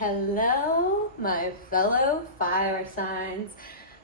Hello, my fellow fire signs.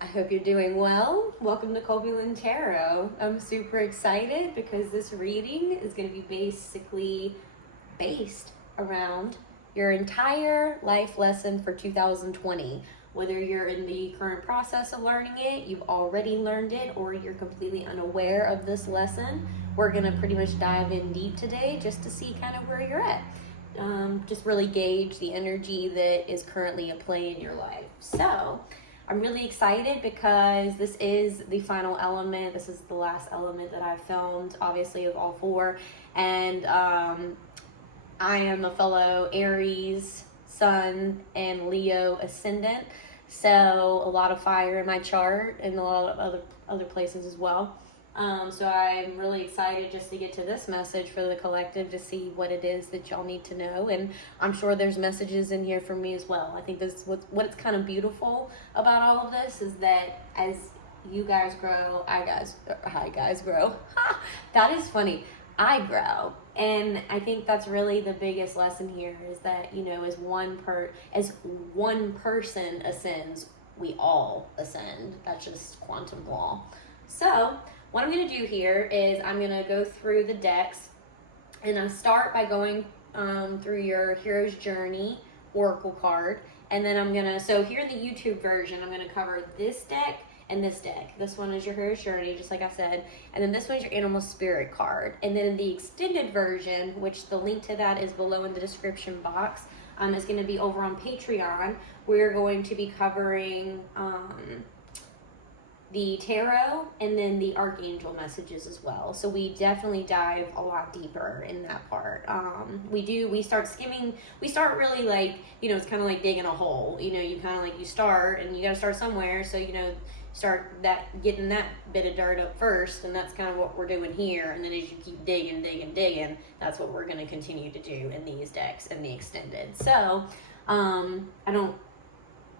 I hope you're doing well. Welcome to ColbeeLynnTarot. I'm super excited because this reading is going to be basically based around your entire life lesson for 2020. Whether you're in the current process of learning it, you've already learned it, or you're completely unaware of this lesson, we're going to pretty much dive in deep today just to see kind of where you're at. Just really gauge the energy that is currently at play in your life. So I'm really excited because this is the final element. This is the last element that I filmed, obviously, of all four. And I am a fellow Aries, Sun, and Leo ascendant. So a lot of fire in my chart and a lot of other places as well. So I'm really excited just to get to this message for the collective to see what it is that y'all need to know. And I'm sure there's messages in here for me as well. I think this is what's kind of beautiful about all of this is that as you guys grow, I guys grow. That is funny. I grow. And I think that's really the biggest lesson here is that, as one person ascends, we all ascend. That's just quantum law. So what I'm going to do here is I'm going to go through the decks, and I start by going through your Hero's Journey Oracle card, and then I'm going to, so here in the YouTube version, I'm going to cover this deck and this deck. This one is your Hero's Journey, just like I said, and then this one's your Animal Spirit card. And then in the extended version, which the link to that is below in the description box, is going to be over on Patreon. We're going to be covering the tarot and then the archangel messages as well. So we definitely dive a lot deeper in that part. We start really like, it's kind of like digging a hole. You kind of like, you start and you got to start somewhere. So, start getting that bit of dirt up first, and that's kind of what we're doing here. And then as you keep digging, that's what we're going to continue to do in these decks and the extended. So I don't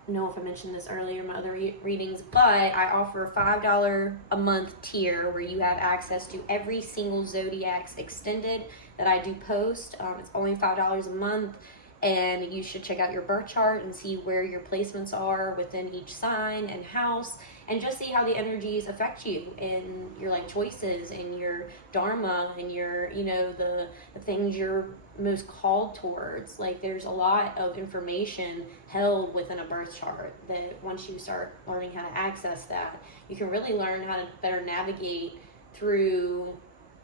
know if I mentioned this earlier in my other readings, but I offer a $5 a month tier where you have access to every single Zodiac's extended that I do post. It's only $5 a month, and you should check out your birth chart and see where your placements are within each sign and house, and just see how the energies affect you and your choices and your dharma and your the things you're most called towards. There's a lot of information held within a birth chart that once you start learning how to access that, you can really learn how to better navigate through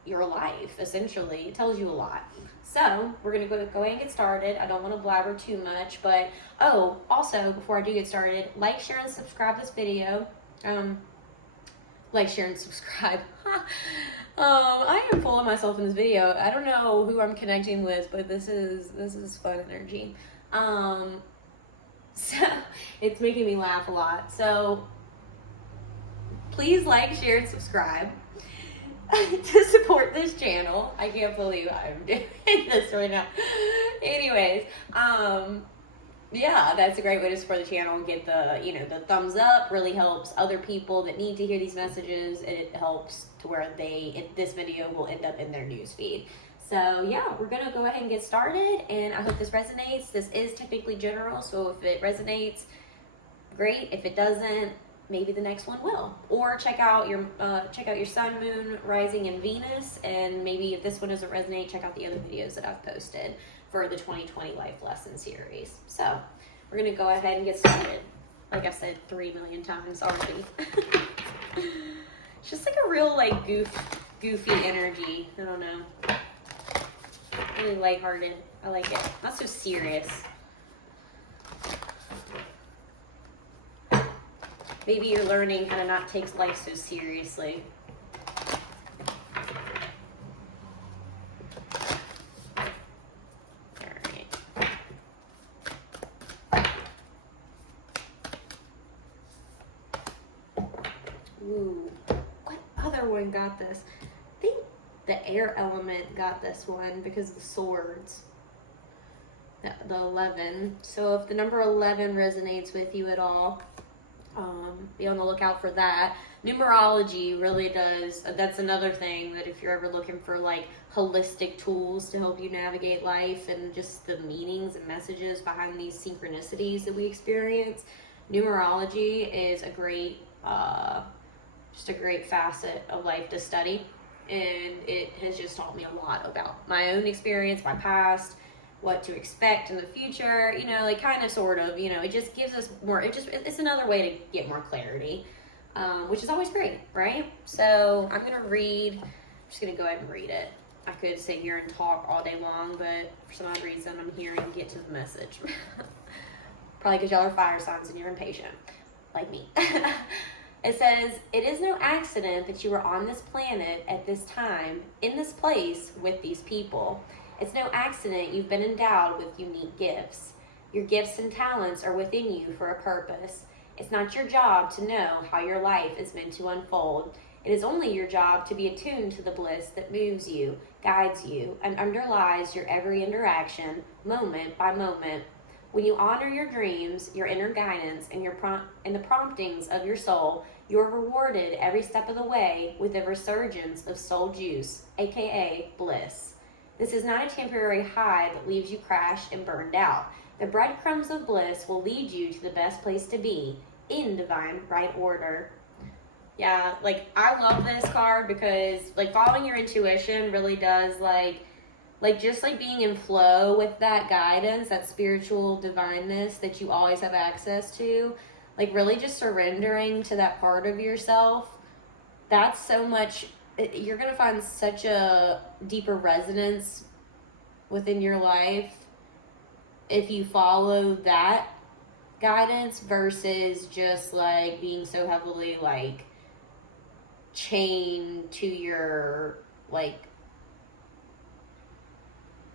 your life. Essentially, it tells you a lot. So we're gonna go ahead and get started. I don't want to blabber too much, but also before I do get started, like, share, and subscribe this video. Like, share, and subscribe. I am full of myself in this video. I don't know who I'm connecting with, but this is fun energy. So it's making me laugh a lot. So please like, share, and subscribe to support this channel. I can't believe I'm doing this right now. Anyways, yeah, that's a great way to support the channel and get the, the thumbs up. Really helps other people that need to hear these messages, and it helps to where this video will end up in their newsfeed. So yeah, we're gonna go ahead and get started, and I hope this resonates. This is technically general, so if it resonates, great. If it doesn't, maybe the next one will. Or check out your sun, moon, rising, and Venus, and maybe if this one doesn't resonate, check out the other videos that I've posted for the 2020 Life Lesson series. So we're gonna go ahead and get started. Like I've said 3 million times already. It's just like a real goofy energy. I don't know. Really lighthearted. I like it. Not so serious. Maybe you're learning how to not take life so seriously. Ooh, what other one got this? I think the air element got this one because of the swords. The 11. So if the number 11 resonates with you at all, Be on the lookout for that. Numerology really does, that's another thing that if you're ever looking for like holistic tools to help you navigate life and just the meanings and messages behind these synchronicities that we experience, numerology is a great, just a great facet of life to study. And it has just taught me a lot about my own experience, my past, what to expect in the future, you know, like kind of sort of, you know, it just gives us more, it's another way to get more clarity, which is always great, right? So I'm going to read, I'm just going to go ahead and read it. I could sit here and talk all day long, but for some odd reason, I'm here to get to the message. Probably because y'all are fire signs and you're impatient, like me. It says, it is no accident that you are on this planet at this time, in this place, with these people. It's no accident you've been endowed with unique gifts. Your gifts and talents are within you for a purpose. It's not your job to know how your life is meant to unfold. It is only your job to be attuned to the bliss that moves you, guides you, and underlies your every interaction, moment by moment. When you honor your dreams, your inner guidance, and the promptings of your soul, you are rewarded every step of the way with a resurgence of soul juice, aka bliss. This is not a temporary high that leaves you crashed and burned out. The breadcrumbs of bliss will lead you to the best place to be, in divine right order. Yeah, like, I love this card because, like, following your intuition really does, like just like being in flow with that guidance, that spiritual divineness that you always have access to, like really just surrendering to that part of yourself. That's so much, you're going to find such a deeper resonance within your life if you follow that guidance versus just like being so heavily like chained to your like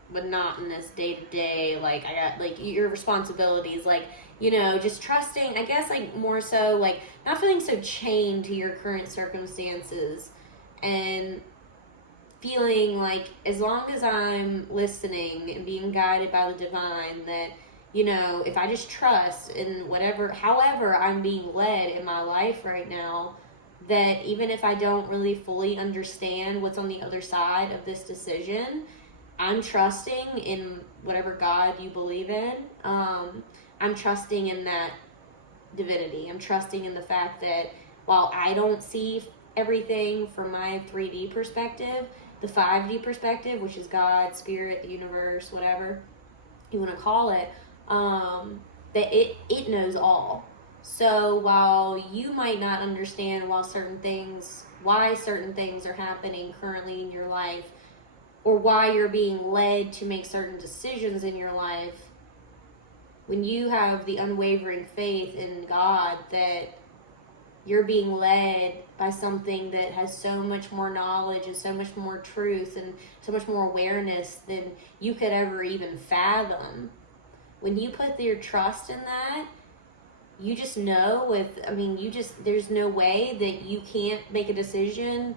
monotonous day-to-day, like I got like your responsibilities, like, you know, just trusting, I guess, like more so like not feeling so chained to your current circumstances and feeling like as long as I'm listening and being guided by the divine, that, you know, if I just trust in whatever, however I'm being led in my life right now, that even if I don't really fully understand what's on the other side of this decision, I'm trusting in whatever God you believe in. I'm trusting in that divinity. I'm trusting in the fact that while I don't see everything from my 3D perspective, the 5D perspective, which is God, spirit, the universe, whatever you want to call it, that it knows all. So while you might not understand why certain things are happening currently in your life, or why you're being led to make certain decisions in your life, when you have the unwavering faith in God that you're being led by something that has so much more knowledge and so much more truth and so much more awareness than you could ever even fathom, when you put your trust in that, you just know there's no way that you can't make a decision.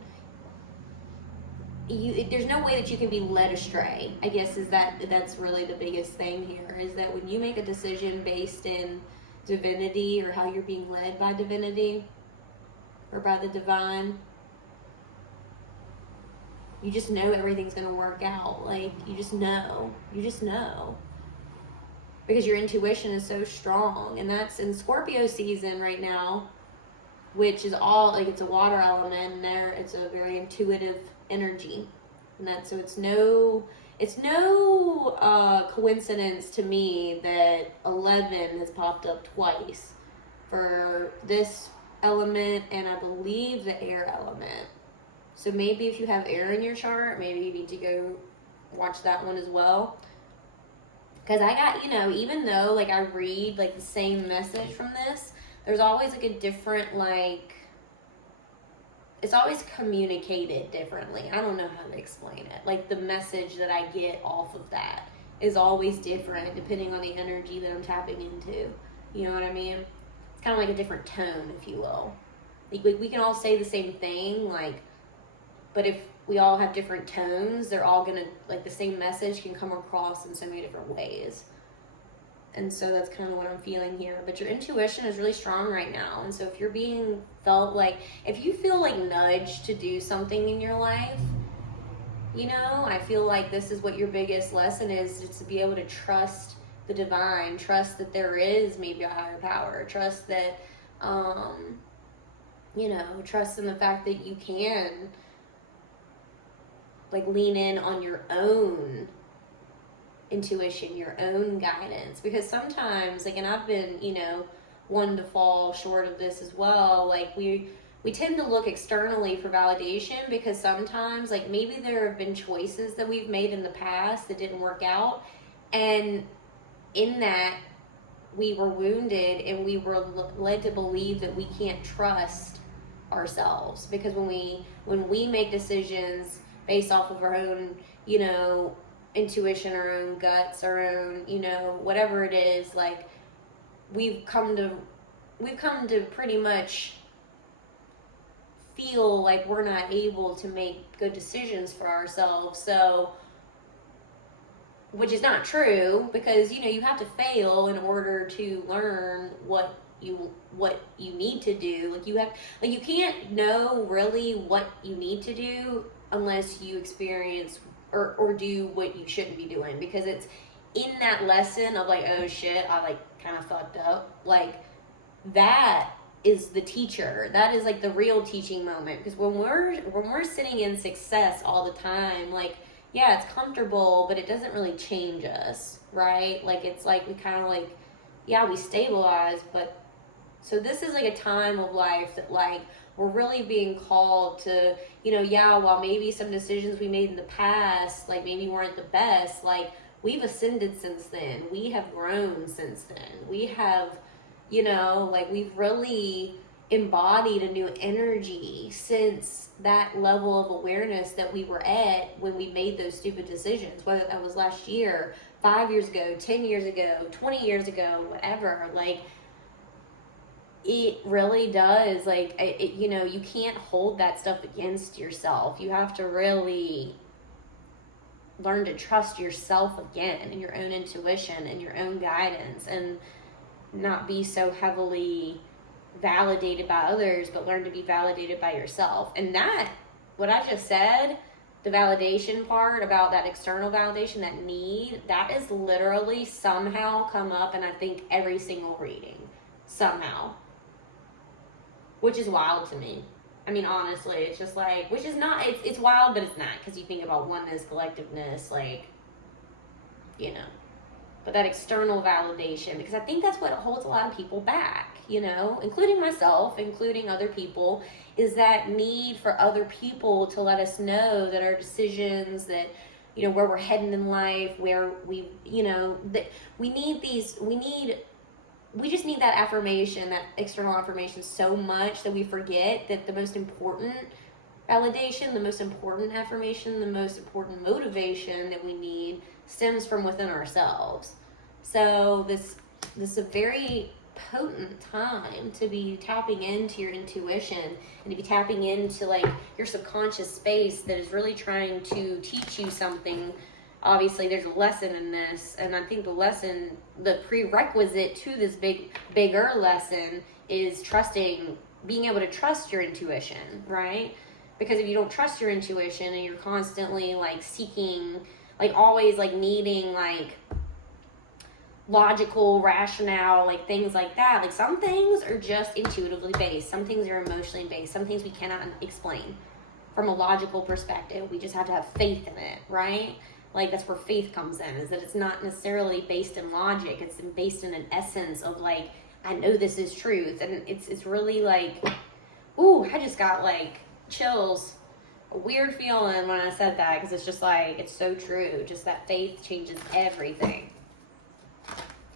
There's no way that you can be led astray, I guess, that's really the biggest thing here, is that when you make a decision based in divinity or how you're being led by divinity or by the divine, you just know everything's going to work out. Like, you just know because your intuition is so strong. And that's in Scorpio season right now, which is all like, it's a water element, and there it's a very intuitive energy, and that, so it's no coincidence to me that 11 has popped up twice for this element, and I believe the air element. So maybe if you have air in your chart, maybe you need to go watch that one as well, because I got, you know, even though like I read like the same message from this, there's always like a different, like, it's always communicated differently. I don't know how to explain it. Like, the message that I get off of that is always different depending on the energy that I'm tapping into. You know what I mean? It's kind of like a different tone, if you will. Like, we can all say the same thing, like, but if we all have different tones, they're all gonna, like, the same message can come across in so many different ways. And so that's kind of what I'm feeling here. But your intuition is really strong right now. And so if you're being felt like, if you feel like nudged to do something in your life, you know, I feel like this is what your biggest lesson is to be able to trust the divine, trust that there is maybe a higher power, trust that, you know, trust in the fact that you can, like, lean in on your own intuition, your own guidance. Because sometimes, like, and I've been, you know, one to fall short of this as well, like, we tend to look externally for validation because sometimes, like, maybe there have been choices that we've made in the past that didn't work out, and in that we were wounded and we were led to believe that we can't trust ourselves, because when we make decisions based off of our own, you know, intuition, our own guts, our own, you know, whatever it is, like, we've come to pretty much feel like we're not able to make good decisions for ourselves. So, which is not true, because, you know, you have to fail in order to learn what you need to do. Like, you can't know really what you need to do unless you experience or do what you shouldn't be doing, because it's in that lesson of, like, oh shit, I, like, kind of fucked up. Like, that is the teacher. That is, like, the real teaching moment. Because when we're sitting in success all the time, like, yeah, it's comfortable, but it doesn't really change us, right? Like, it's like we kind of, like, yeah, we stabilize, but so this is, like, a time of life that, like, we're really being called to, you know, yeah, while maybe some decisions we made in the past, like, maybe weren't the best, like, we've ascended since then. We have grown since then. We have, you know, like, we've really embodied a new energy since that level of awareness that we were at when we made those stupid decisions, whether that was last year, 5 years ago, 10 years ago, 20 years ago, whatever. Like, it really does, like, you know, you can't hold that stuff against yourself. You have to really learn to trust yourself again, and your own intuition and your own guidance, and not be so heavily validated by others, but learn to be validated by yourself. And that, what I just said, the validation part about that external validation, that need, that is literally somehow come up in, I think, every single reading, somehow, which is wild to me. I mean, honestly, it's just like, which is not, it's wild, but it's not, because you think about oneness, collectiveness, like, you know. But that external validation, because I think that's what holds a lot of people back, you know, including myself, including other people, is that need for other people to let us know that our decisions, that, you know, where we're heading in life, where we, you know, that we just need that affirmation, that external affirmation, so much that we forget that the most important validation, the most important affirmation, the most important motivation that we need stems from within ourselves. So this is a very potent time to be tapping into your intuition, and to be tapping into, like, your subconscious space that is really trying to teach you something. Obviously, there's a lesson in this, and I think the prerequisite to this bigger lesson is being able to trust your intuition, right? Because if you don't trust your intuition, and you're constantly, like, seeking, like, always, like, needing, like, logical rationale, like, things like that, like, some things are just intuitively based, some things are emotionally based, some things we cannot explain from a logical perspective. We just have to have faith in it, right? Like, that's where faith comes in, is that it's not necessarily based in logic, it's based in an essence of, like, I know this is truth. And it's really like, ooh, I just got, like, chills, a weird feeling when I said that, because it's just like, it's so true. Just that faith changes everything.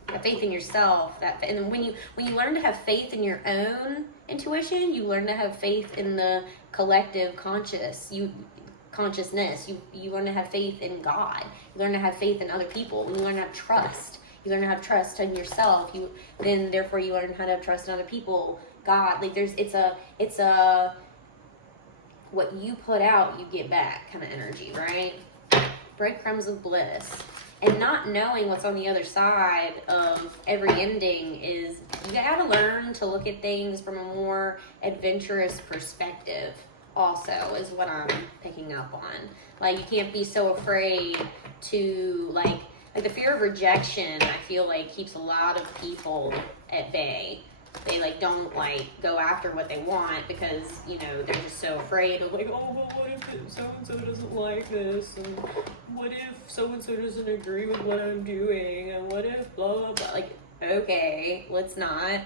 That faith in yourself, and when you learn to have faith in your own intuition, you learn to have faith in the collective consciousness. You learn to have faith in God. You learn to have faith in other people. When you learn to have trust, you learn to have trust in yourself. Then therefore you learn how to have trust in other people. God, like, it's a what you put out, you get back kind of energy, right? Breadcrumbs of bliss. And not knowing what's on the other side of every ending is, you gotta learn to look at things from a more adventurous perspective also, is what I'm picking up on. Like, you can't be so afraid to, like the fear of rejection, I feel like keeps a lot of people at bay. They like don't like go after what they want because, you know, they're just so afraid of like, oh, well, what if so-and-so doesn't like this, and what if so-and-so doesn't agree with what I'm doing, and what if blah blah blah. Like, okay, let's not.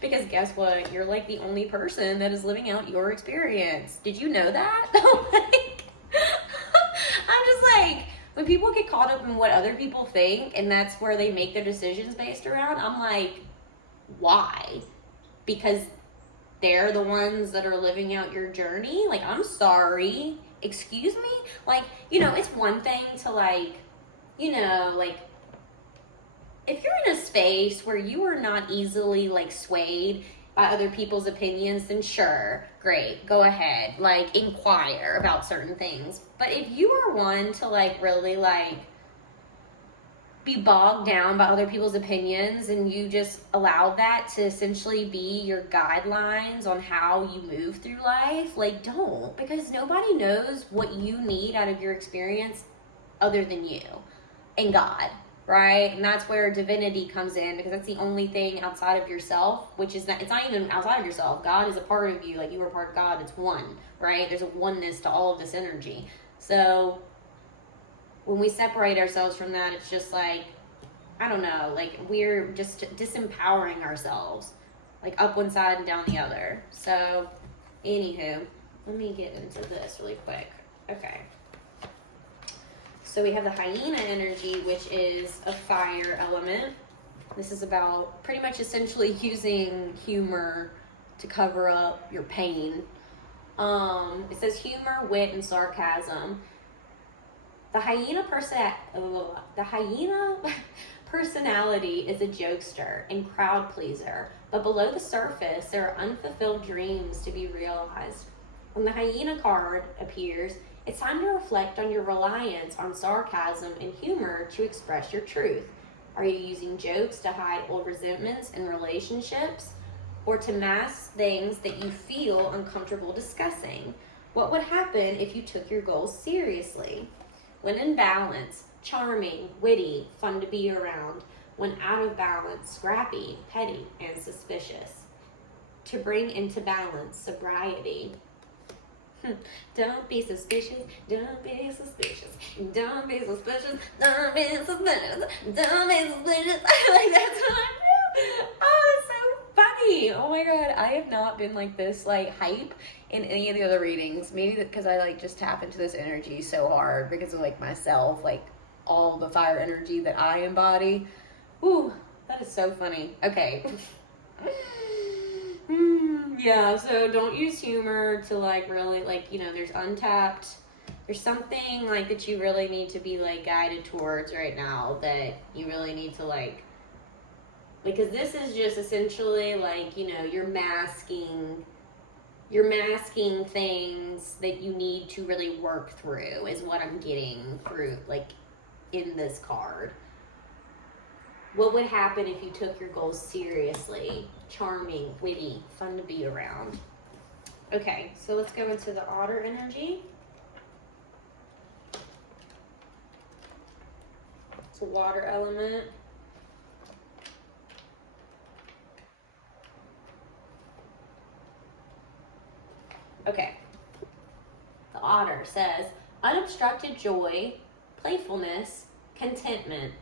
Because guess what, you're like the only person that is living out your experience. Did you know that? Like, I'm just like, when people get caught up in what other people think and that's where they make their decisions based around, I'm like, why? Because they're the ones that are living out your journey? Like, I'm sorry, excuse me? Like, you know, it's one thing to like, you know, like, if you're in a space where you are not easily like swayed by other people's opinions, then sure, great, go ahead, like, inquire about certain things. But if you are one to like really like be bogged down by other people's opinions and you just allow that to essentially be your guidelines on how you move through life, like, don't, because nobody knows what you need out of your experience other than you and God, right? And that's where divinity comes in, because that's the only thing outside of yourself, which is not, it's not even outside of yourself. God is a part of you, like you are part of God. It's one, right? There's a oneness to all of this energy. So when we separate ourselves from that, it's just like, I don't know, like we're just disempowering ourselves, like up one side and down the other. So anywho, let me get into this really quick. Okay. So we have the hyena energy, which is a fire element. This is about pretty much essentially using humor to cover up your pain. It says humor, wit, and sarcasm. The hyena personality is a jokester and crowd pleaser, but below the surface, there are unfulfilled dreams to be realized. When the hyena card appears, it's time to reflect on your reliance on sarcasm and humor to express your truth. Are you using jokes to hide old resentments in relationships, or to mask things that you feel uncomfortable discussing? What would happen if you took your goals seriously? When in balance, charming, witty, fun to be around. When out of balance, scrappy, petty, and suspicious. To bring into balance, sobriety. Don't be suspicious, don't be suspicious, don't be suspicious, don't be suspicious, don't be suspicious. Like, that's what I do. Oh, it's so funny. Oh my god, I have not been like this, like, hype in any of the other readings. Maybe because I like just tap into this energy so hard because of like myself, like all the fire energy that I embody. Ooh, that is so funny. Okay. Yeah, so don't use humor to like really, like, you know, there's untapped, there's something like that you really need to be like guided towards right now, that you really need to like, because this is just essentially like, you know, you're masking things that you need to really work through, is what I'm getting through, like, in this card. What would happen if you took your goals seriously? Charming, witty, fun to be around. Okay, so let's go into the otter energy. It's a water element. Okay. The otter says, unobstructed joy, playfulness, contentment.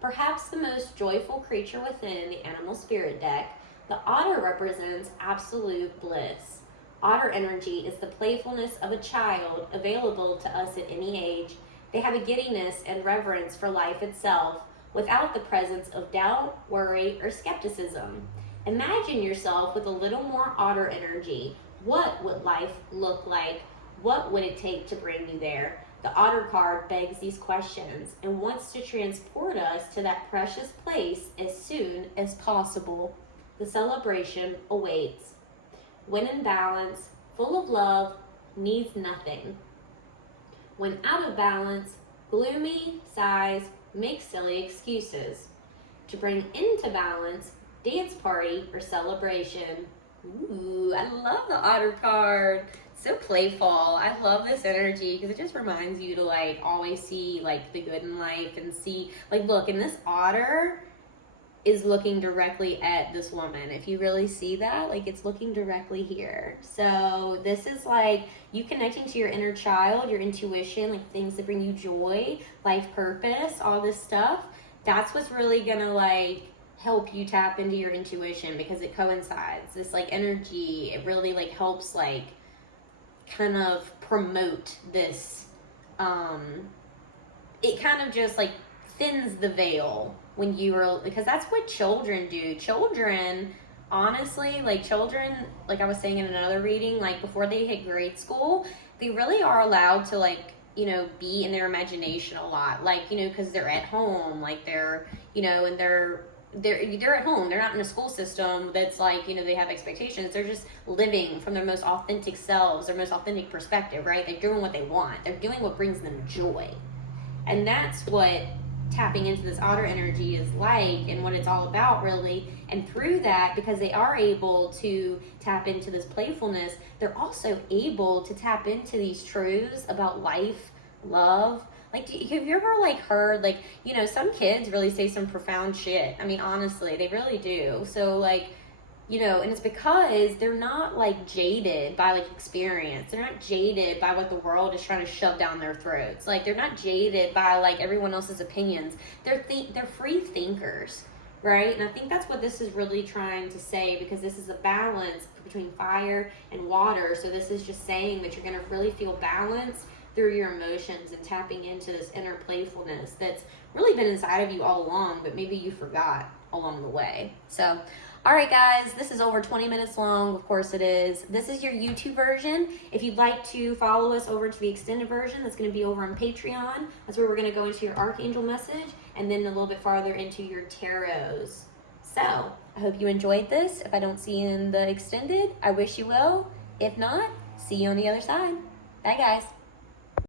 Perhaps the most joyful creature within the animal spirit deck, the otter represents absolute bliss. Otter energy is the playfulness of a child, available to us at any age. They have a giddiness and reverence for life itself, without the presence of doubt, worry, or skepticism. Imagine yourself with a little more otter energy. What would life look like? What would it take to bring you there? The otter card begs these questions and wants to transport us to that precious place as soon as possible. The celebration awaits. When in balance, full of love, needs nothing. When out of balance, gloomy, sighs, make silly excuses. To bring into balance, dance party or celebration. Ooh, I love the otter card. So playful. I love this energy because it just reminds you to like always see like the good in life and see like, look, and this otter is looking directly at this woman. If you really see that, like it's looking directly here. So this is like you connecting to your inner child, your intuition, like things that bring you joy, life purpose, all this stuff. That's what's really gonna like help you tap into your intuition because it coincides. This like energy, it really like helps like kind of promote this it kind of just like thins the veil when you are, because that's what children do. Children, honestly, like children, like I was saying in another reading, like before they hit grade school, they really are allowed to like, you know, be in their imagination a lot, like, you know, because they're at home, like they're, you know, and they're at home. They're not in a school system that's like, you know, they have expectations. They're just living from their most authentic selves, their most authentic perspective, right? They're doing what they want. They're doing what brings them joy. And that's what tapping into this otter energy is like and what it's all about, really. And through that, because they are able to tap into this playfulness, they're also able to tap into these truths about life, love. Like, have you ever like heard, like, you know, some kids really say some profound shit. I mean, honestly, they really do. So like, you know, and it's because they're not like jaded by like experience. They're not jaded by what the world is trying to shove down their throats. Like they're not jaded by like everyone else's opinions. They're free thinkers, right? And I think that's what this is really trying to say, because this is a balance between fire and water. So this is just saying that you're going to really feel balance through your emotions and tapping into this inner playfulness that's really been inside of you all along, but maybe you forgot along the way. So, all right, guys, this is over 20 minutes long. Of course it is. This is your YouTube version. If you'd like to follow us over to the extended version, that's going to be over on Patreon. That's where we're going to go into your Archangel message and then a little bit farther into your tarots. So, I hope you enjoyed this. If I don't see you in the extended, I wish you will. If not, see you on the other side. Bye, guys.